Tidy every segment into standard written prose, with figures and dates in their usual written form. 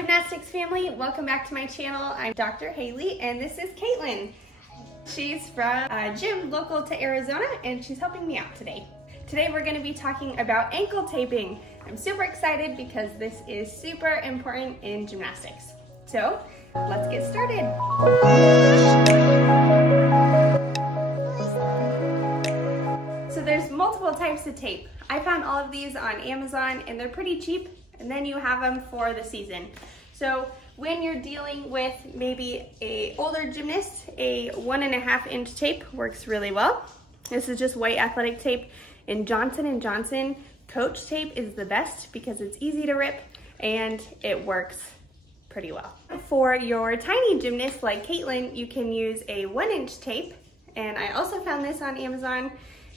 Gymnastics family, welcome back to my channel. I'm Dr. Haley and this is Caitlin. She's from a gym local to Arizona and she's helping me out today. Today we're going to be talking about ankle taping. I'm super excited because this is super important in gymnastics. So let's get started. So there's multiple types of tape. I found all of these on Amazon and they're pretty cheap, and then you have them for the season. So when you're dealing with maybe an older gymnast, a 1.5 inch tape works really well. This is just white athletic tape, and Johnson & Johnson Coach tape is the best because it's easy to rip and it works pretty well. For your tiny gymnast like Caitlin, you can use a 1 inch tape, and I also found this on Amazon.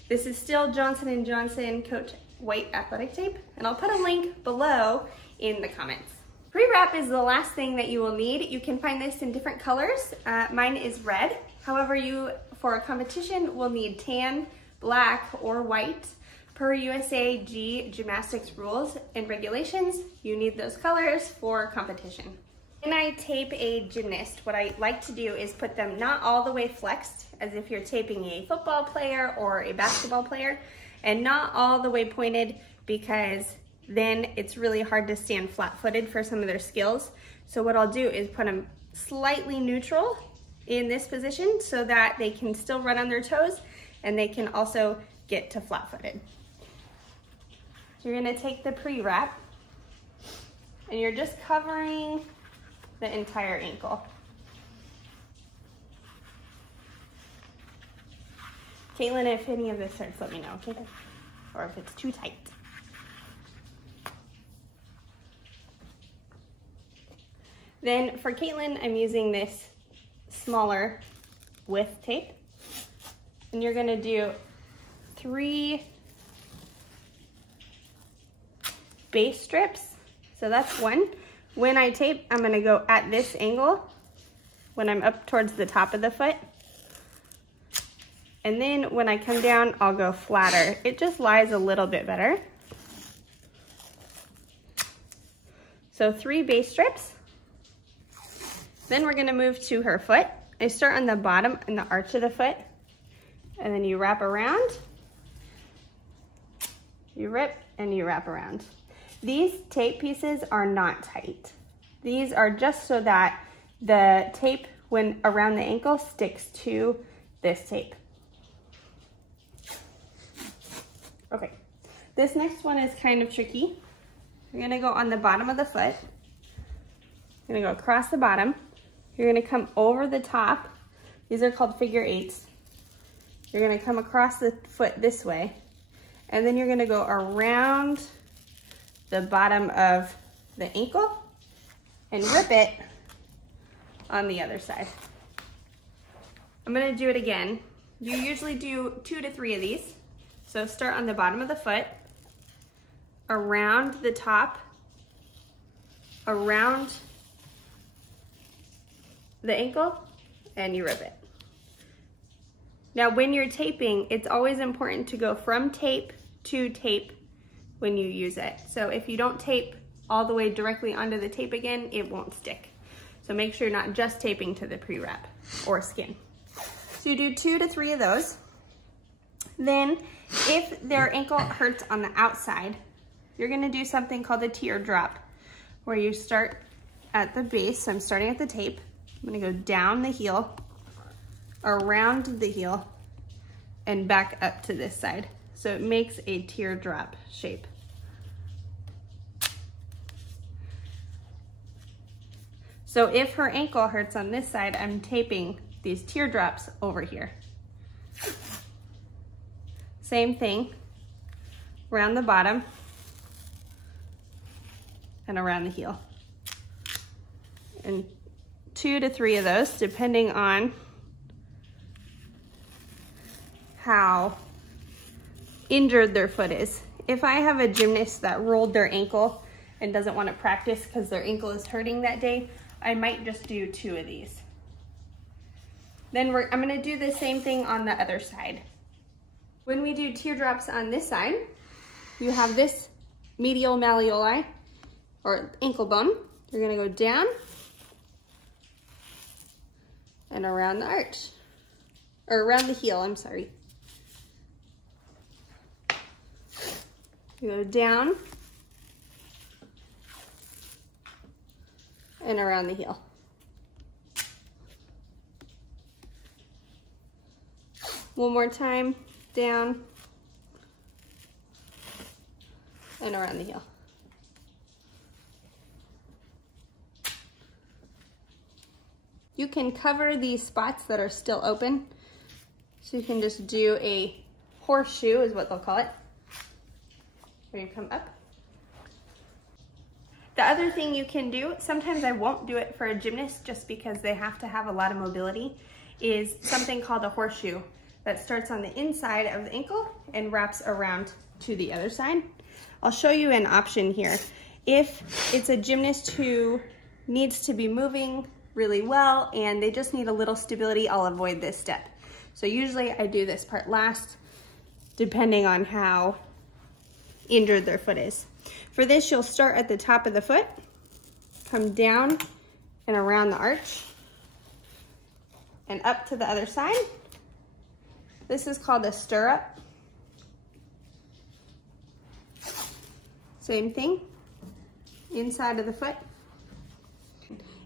This is still Johnson & Johnson Coach white athletic tape, and I'll put a link below in the comments. Pre-wrap is the last thing that you will need. You can find this in different colors. Mine is red. However, you, for a competition, will need tan, black, or white. Per USAG Gymnastics rules and regulations, you need those colors for competition. When I tape a gymnast, what I like to do is put them not all the way flexed, as if you're taping a football player or a basketball player, and not all the way pointed, because then it's really hard to stand flat-footed for some of their skills. So what I'll do is put them slightly neutral in this position so that they can still run on their toes and they can also get to flat-footed. So you're gonna take the pre-wrap and you're just covering the entire ankle. Caitlin, if any of this hurts, let me know, okay? Or if it's too tight. Then for Caitlin, I'm using this smaller width tape. And you're gonna do 3 base strips. So that's 1. When I tape, I'm gonna go at this angle when I'm up towards the top of the foot. And then when I come down, I'll go flatter. It just lies a little bit better. So 3 base strips. Then we're gonna move to her foot. I start on the bottom in the arch of the foot, and then you wrap around, you rip, and you wrap around. These tape pieces are not tight. These are just so that the tape, when around the ankle, sticks to this tape. Okay, this next one is kind of tricky. You're gonna go on the bottom of the foot. You're gonna go across the bottom. You're gonna come over the top. These are called figure 8s. You're gonna come across the foot this way, and then you're gonna go around the bottom of the ankle and rip it on the other side. I'm gonna do it again. You usually do 2 to 3 of these. So start on the bottom of the foot, around the top, around the ankle, and you rip it. Now when you're taping, it's always important to go from tape to tape when you use it. So if you don't tape all the way directly onto the tape again, it won't stick. So make sure you're not just taping to the pre-wrap or skin. So you do 2 to 3 of those. Then if their ankle hurts on the outside, you're gonna do something called a teardrop, where you start at the base. So I'm starting at the tape. I'm gonna go down the heel, around the heel, and back up to this side. So it makes a teardrop shape. So if her ankle hurts on this side, I'm taping these teardrops over here. Same thing, around the bottom and around the heel. And 2 to 3 of those, depending on how injured their foot is. If I have a gymnast that rolled their ankle and doesn't want to practice because their ankle is hurting that day, I might just do 2 of these. Then I'm gonna do the same thing on the other side. When we do teardrops on this side, you have this medial malleoli or ankle bone. You're gonna go down and around the arch, or around the heel, I'm sorry. You go down and around the heel. One more time, down and around the heel. You can cover these spots that are still open. So you can just do a horseshoe is what they'll call it. Where you come up. The other thing you can do, sometimes I won't do it for a gymnast just because they have to have a lot of mobility, is something called a horseshoe that starts on the inside of the ankle and wraps around to the other side. I'll show you an option here. If it's a gymnast who needs to be moving really well and they just need a little stability, I'll avoid this step. So usually I do this part last, depending on how injured their foot is. For this, you'll start at the top of the foot, come down and around the arch, and up to the other side. This is called a stirrup. Same thing, inside of the foot.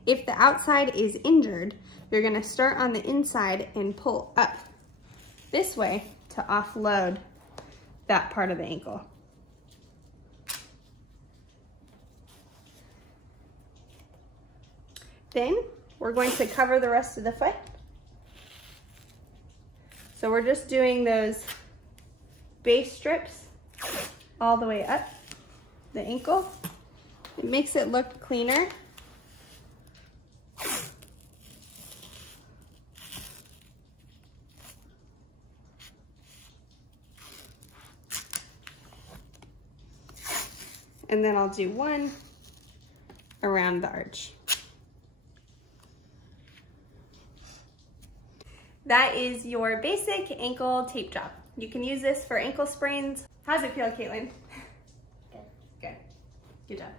If the outside is injured, you're gonna start on the inside and pull up this way to offload that part of the ankle. Then we're going to cover the rest of the foot. So we're just doing those base strips all the way up the ankle. It makes it look cleaner. And then I'll do one around the arch. That is your basic ankle tape job. You can use this for ankle sprains. How's it feel, Caitlin? Good. Good. Good job.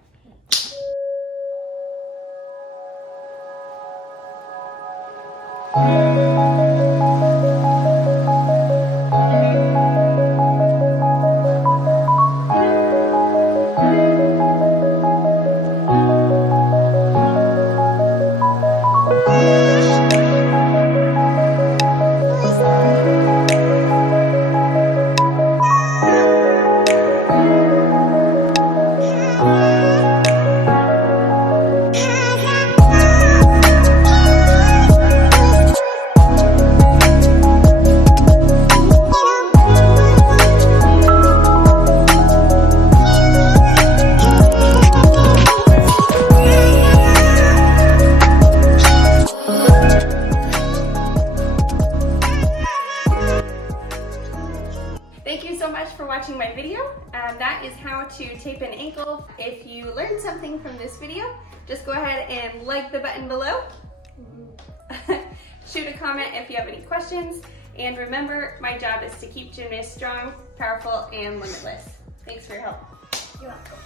Thank you so much for watching my video. That is how to tape an ankle. If you learned something from this video, just go ahead and like the button below. Shoot a comment if you have any questions. And remember, my job is to keep gymnasts strong, powerful, and limitless. Thanks for your help. You're welcome.